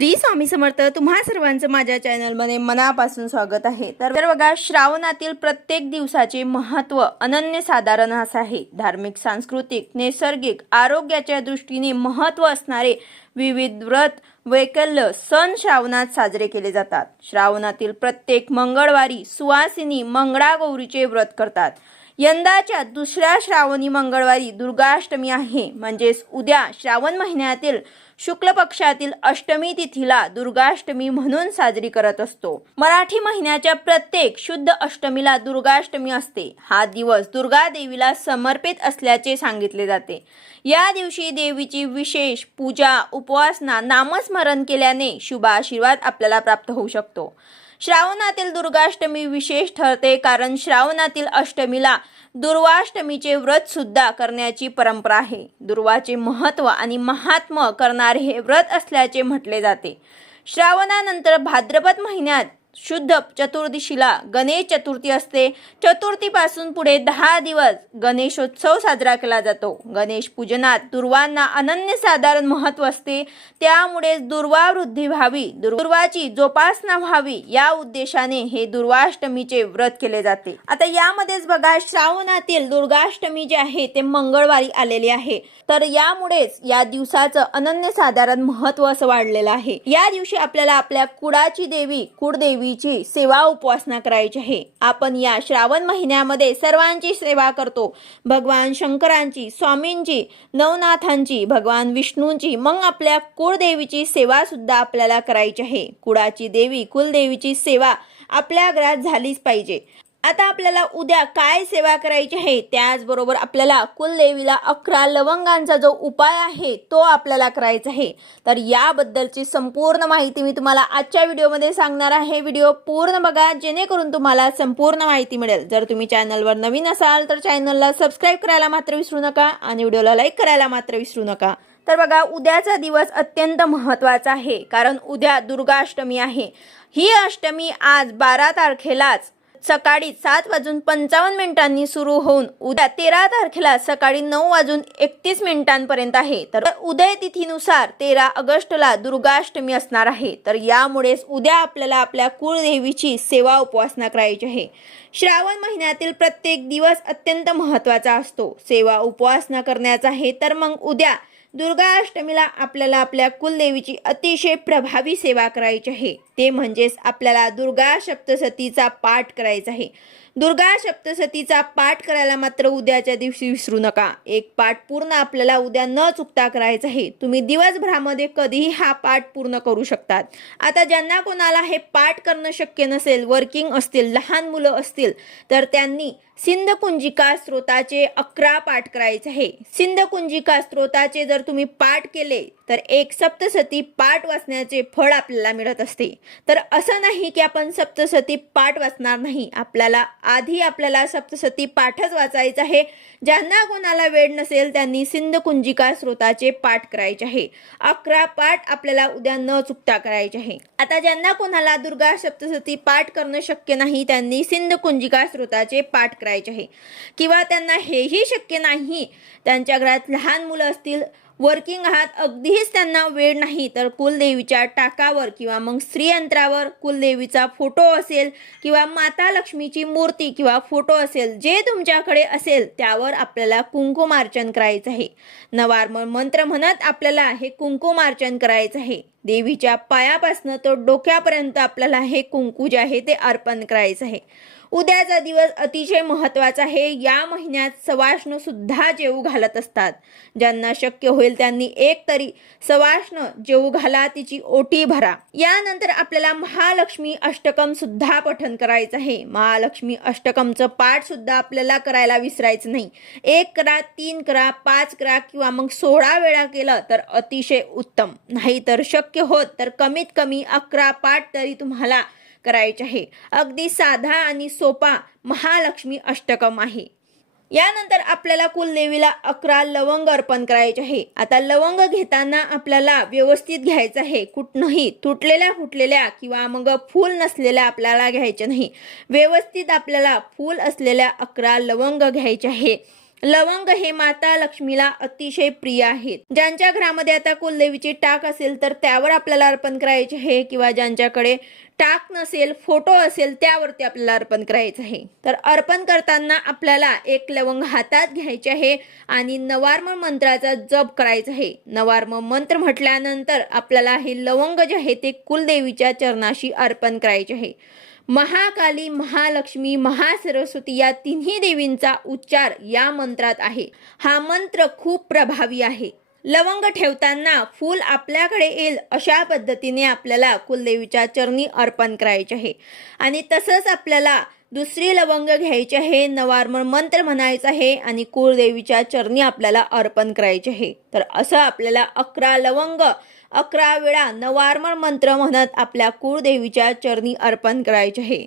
श्री स्वामी समर्थ तुम्हा सर्वांचं माझ्या चॅनलमध्ये मनापासून स्वागत आहे. तर बघा श्रावणातील प्रत्येक दिवसाचे महत्त्व अनन्यसाधारण असं आहे. धार्मिक सांस्कृतिक नैसर्गिक आरोग्याच्या दृष्टीने महत्त्व असणारे विविध व्रत वैकल्य सण श्रावणात साजरे केले जातात. श्रावणातील प्रत्येक मंगळवारी सुवासिनी मंगळागौरीचे व्रत करतात. यंदाच्या दुसऱ्या श्रावणी मंगळवारी दुर्गाष्टमी आहे. म्हणजेच उद्या श्रावण महिन्यातील शुक्ल पक्षातील अष्टमी तिथीला दुर्गाष्टमी म्हणून साजरी करत असतो. मराठी महिन्याच्या प्रत्येक शुद्ध अष्टमीला दुर्गाष्टमी असते. हा दिवस दुर्गा देवीला समर्पित असल्याचे सांगितले जाते. या दिवशी देवीची विशेष पूजा उपवासना नामस्मरण केल्याने शुभ आशीर्वाद आपल्याला प्राप्त होऊ शकतो. श्रावणातील दुर्गाष्टमी विशेष ठरते कारण श्रावणातील अष्टमीला दुर्वाष्टमीचे व्रत सुद्धा करण्याची परंपरा आहे. दुर्वाचे महत्त्व आणि महात्म करणारे हे व्रत असल्याचे म्हटले जाते. श्रावणानंतर भाद्रपद महिन्यात शुद्ध चतुर्दशीला गणेश चतुर्थी असते. चतुर्थीपासून पुढे दहा दिवस गणेशोत्सव साजरा केला जातो. गणेश पूजनात दुर्वांना अनन्यसाधारण महत्त्व असते. त्यामुळेच दुर्वा वृद्धी व्हावी. दुर्वाची जोपासना व्हावी या उद्देशाने हे दुर्वाष्टमीचे व्रत केले जाते. आता यामध्येच बघा श्रावणातील दुर्गाष्टमी जे आहे ते मंगळवारी आलेले आहे. तर यामुळेच या दिवसाचं अनन्यसाधारण महत्त्व असं वाढलेलं आहे. या दिवशी आपल्याला आपल्या कुडाची देवी देवीची सेवा उपासना करायची आहे. आपण या श्रावण महिन्यामध्ये सर्वांची सेवा करतो. भगवान शंकरांची स्वामींची नवनाथांची भगवान विष्णूंची मग आपल्या कुळदेवीची सेवा सुद्धा आपल्याला करायची आहे. कुळाची देवी कुलदेवीची सेवा आपल्या घरात झालीच पाहिजे. आता आपल्याला उद्या काय सेवा करायची आहे? त्याचबरोबर आपल्याला कुलदेवीला अकरा लवंगांचा जो उपाय आहे तो आपल्याला करायचा आहे. तर याबद्दलची संपूर्ण माहिती मी तुम्हाला आजच्या व्हिडिओमध्ये सांगणार आहे. व्हिडिओ पूर्ण बघा जेणेकरून तुम्हाला संपूर्ण माहिती मिळेल. जर तुम्ही चॅनलवर नवीन असाल तर चॅनलला सबस्क्राईब करायला मात्र विसरू नका आणि व्हिडिओला लाईक करायला मात्र विसरू नका. तर बघा उद्याचा दिवस अत्यंत महत्त्वाचा आहे कारण उद्या दुर्गाष्टमी आहे. ही अष्टमी आज बारा तारखेलाच सकाळी सात वाजून पंचावन्न मिनिटांनी सुरू होऊन उद्या तेरा तारखेला सकाळी नऊ वाजून एकतीस मिनिटांपर्यंत आहे. तर उदय तिथीनुसार तेरा ऑगस्टला दुर्गाष्टमी असणार आहे. तर यामुळेच उद्या आपल्याला आपल्या कुळदेवीची सेवा उपवासना करायची आहे. श्रावण महिन्यातील प्रत्येक दिवस अत्यंत महत्त्वाचा असतो. सेवा उपवासना करण्याचा आहे तर मग उद्या दुर्गा अष्टमीला आपल्याला आपल्या कुलदेवीची अतिशय प्रभावी सेवा करायची आहे. ते म्हणजेच आपल्याला दुर्गा सप्तसतीचा पाठ करायचा आहे. दुर्गा सप्तसतीचा पाठ करायला मात्र उद्याच्या दिवशी विसरू नका. एक पाठ पूर्ण आपल्याला उद्या न चुकता करायचा आहे. तुम्ही दिवसभरामध्ये कधीही हा पाठ पूर्ण करू शकतात. आता ज्यांना कोणाला हे पाठ करणं शक्य नसेल वर्किंग असतील लहान मुलं असतील तर त्यांनी सिंधकुंजिका स्त्रोताचे अकरा पाठ करायचे आहे. सिंधकुंजिका स्त्रोताचे जर तुम्ही पाठ केले तर एक सप्तसती पाठ वाचण्याचे फळ आपल्याला मिळत असते. तर असं नाही की आपण सप्तसती पाठ वाचणार नाही. आपल्याला आधी आपल्याला सप्तसती पाठच वाचायचा आहे. ज्यांना कोणाला वेळ नसेल त्यांनी सिंधकुंजिका स्रोताचे पाठ करायचे आहे. अकरा पाठ आपल्याला उद्या न चुकता करायचे आहे. आता ज्यांना कोणाला दुर्गा सप्तसती पाठ करणं शक्य नाही त्यांनी सिंधकुंजिका स्रोताचे पाठ करायचे आहे. किंवा त्यांना हेही शक्य नाही त्यांच्या घरात लहान मुलं असतील वर्किंग आहात अगदीच त्यांना वेळ नाही. तर कुलदेवीच्या टाकावर किंवा मग स्त्रीयंत्रावर कुलदेवीचा फोटो असेल किंवा माता लक्ष्मीची मूर्ती किंवा फोटो असेल जे तुमच्याकडे असेल त्यावर आपल्याला कुंकुमार्चन करायचं आहे. नवार्मळ मंत्र म्हणत आपल्याला हे कुंकुमार्चन करायचं आहे. देवीच्या पायापासनं तो डोक्यापर्यंत आपल्याला हे कुंकू जे आहे ते अर्पण करायचं आहे. उद्याचा दिवस अतिशय महत्त्वाचा आहे. या महिन्यात सवाष्ण सुद्धा जेऊ घालत असतात. ज्यांना शक्य होईल त्यांनी एक तरी सवाष्ण जेऊ घाला तिची ओटी भरा. यानंतर आपल्याला महालक्ष्मी अष्टकम सुद्धा पठन करायचं आहे. महालक्ष्मी अष्टकमचं पाठ सुद्धा आपल्याला करायला विसरायचं नाही. एक करा तीन करा पाच करा किंवा मग सोळा वेळा केलं तर अतिशय उत्तम. नाही तर शक्य होत तर कमीत कमी अकरा पाठ तरी तुम्हाला करायचे आहे. अगदी साधा आणि सोपा महालक्ष्मी अष्टकम आहे. यानंतर आपल्याला कुलदेवीला अकरा लवंग अर्पण करायचे आहे. आता लवंग घेताना आपल्याला व्यवस्थित घ्यायचं आहे. कुठनंही तुटलेल्या फुटलेल्या किंवा मग फूल नसलेल्या आपल्याला घ्यायचे नाही. व्यवस्थित आपल्याला फूल असलेल्या अकरा लवंग घ्यायचे आहे. लवंग हे माता लक्ष्मीला अतिशय प्रिय आहेत. ज्यांच्या घरामध्ये आता कुलदेवीची टाक असेल तर त्यावर आपल्याला अर्पण करायचे आहे किंवा ज्यांच्याकडे टाक नसेल फोटो असेल त्यावरती आपल्याला अर्पण करायचं आहे. तर अर्पण करताना आपल्याला एक लवंग हातात घ्यायचे आहे आणि नवार्म मंत्राचा जप करायचा आहे. नवार्म मंत्र म्हटल्यानंतर आपल्याला हे लवंग जे आहे ते कुलदेवीच्या चरणाशी अर्पण करायचे आहे. महाकाली महालक्ष्मी महासरस्वती या तिन्ही देवींचा उच्चार या मंत्रात आहे. हा मंत्र खूप प्रभावी आहे. लवंग ठेवताना फूल आपल्याकडे येईल अशा पद्धतीने आपल्याला कुलदेवीच्या चरणी अर्पण करायचे आहे. आणि तसंच आपल्याला दुसरी लवंग घ्यायची आहे नवार्मण मंत्र म्हणायचा आहे आणि कुलदेवीच्या चरणी आपल्याला अर्पण करायचे आहे. तर असं आपल्याला अकरा लवंग अकरा वेळा नवार्मण मंत्र म्हणत आपल्या कुळदेवीच्या चरणी अर्पण करायचे आहे.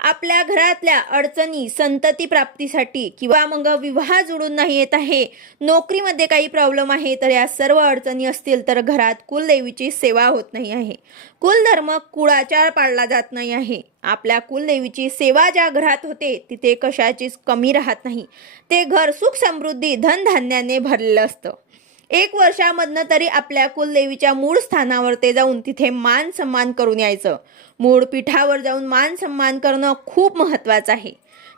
आपल्या घरातल्या अडचणी संतती प्राप्तीसाठी किंवा मग विवाह जुळून नाही येत आहे नोकरीमध्ये काही प्रॉब्लेम आहे तर या सर्व अडचणी असतील तर घरात कुलदेवीची सेवा होत नाही आहे. कुलधर्म कुळाचार पाळला जात नाही आहे. आपल्या कुलदेवीची सेवा ज्या घरात होते तिथे कशाचीच कमी राहत नाही. ते घर सुख समृद्धी धनधान्याने भरलेलं असतं. एक वर्षामधनं तरी आपल्या कुलदेवीच्या मूळ स्थानावर ते जाऊन तिथे मान सन्मान करून यायचं. मूळ पीठावर जाऊन मान सन्मान करणं खूप महत्त्वाचं आहे.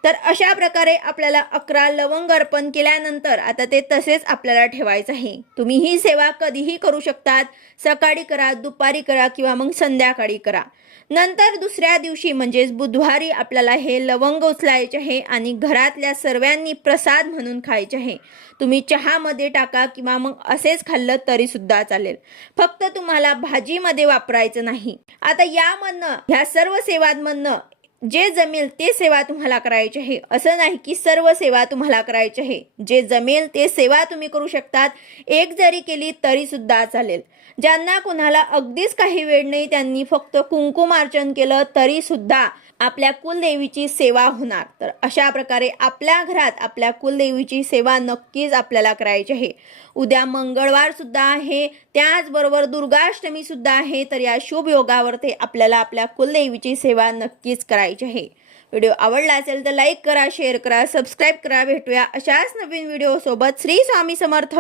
तर अशा प्रकारे आपल्याला अकरा लवंग अर्पण केल्यानंतर आता ते तसेच आपल्याला ठेवायचं आहे. तुम्ही ही सेवा कधीही करू शकतात. सकाळी करा दुपारी करा किंवा मग संध्याकाळी करा. नंतर दुसऱ्या दिवशी म्हणजेच बुधवारी आपल्याला हे लवंग उचलायचे आहे आणि घरातल्या सर्वांनी प्रसाद म्हणून खायचे आहे. तुम्ही चहामध्ये टाका किंवा मग असेच खाल्लं तरी सुद्धा चालेल. फक्त तुम्हाला भाजीमध्ये वापरायचं नाही. आता यामधनं ह्या सर्व सेवांमधनं जे जमेल ते सेवा तुम्हाला करायची आहे. असं नाही की सर्व सेवा तुम्हाला करायची आहे. जे जमेल ते सेवा तुम्ही करू शकतात. एक जरी केली तरी सुद्धा चालेल. ज्यांना कुणाला अगदीच काही वेळ नाही त्यांनी फक्त कुंकुमार्चन केलं तरी सुद्धा आपल्या कुलदेवीची सेवा होणार. तर अशा प्रकारे आपल्या घरात आपल्या कुलदेवीची सेवा नक्कीच आपल्याला करायची आहे. उद्या मंगळवारसुद्धा आहे. त्याचबरोबर दुर्गाष्टमीसुद्धा आहे. तर या शुभ योगावर ते आपल्याला आपल्या कुलदेवीची सेवा नक्कीच करायची आहे. व्हिडिओ आवडला असेल तर लाईक करा शेअर करा सबस्क्राईब करा. भेटूया अशाच नवीन व्हिडिओसोबत. श्री स्वामी समर्थ.